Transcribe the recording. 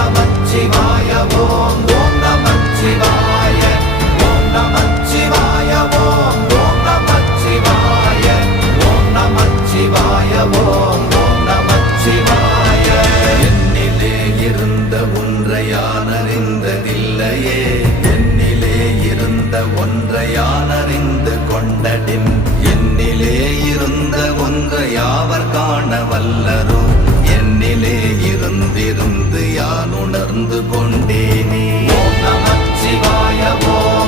நமச்சிவாய ஓம் ஓம் நமச்சிவாய ஓம் நமச்சிவாய ஓம் ஓம் நமச்சிவாய ஓம் நமச்சிவாய ஓம் ஓம் நமச்சிவாய. என்னிலே இருந்த ஒன்றை யான் அறிந்ததில்லையே, என்னிலே இருந்த ஒன்றை யான் அறிந்து கொண்டடின், என்னிலே இருந்த ஒன்றை யாவர் காண வல்லரோ, என்னிலே இருந்திருந்து யான் உணர்ந்து கொண்டேனே. ஓம் நமச்சிவாய ஓம்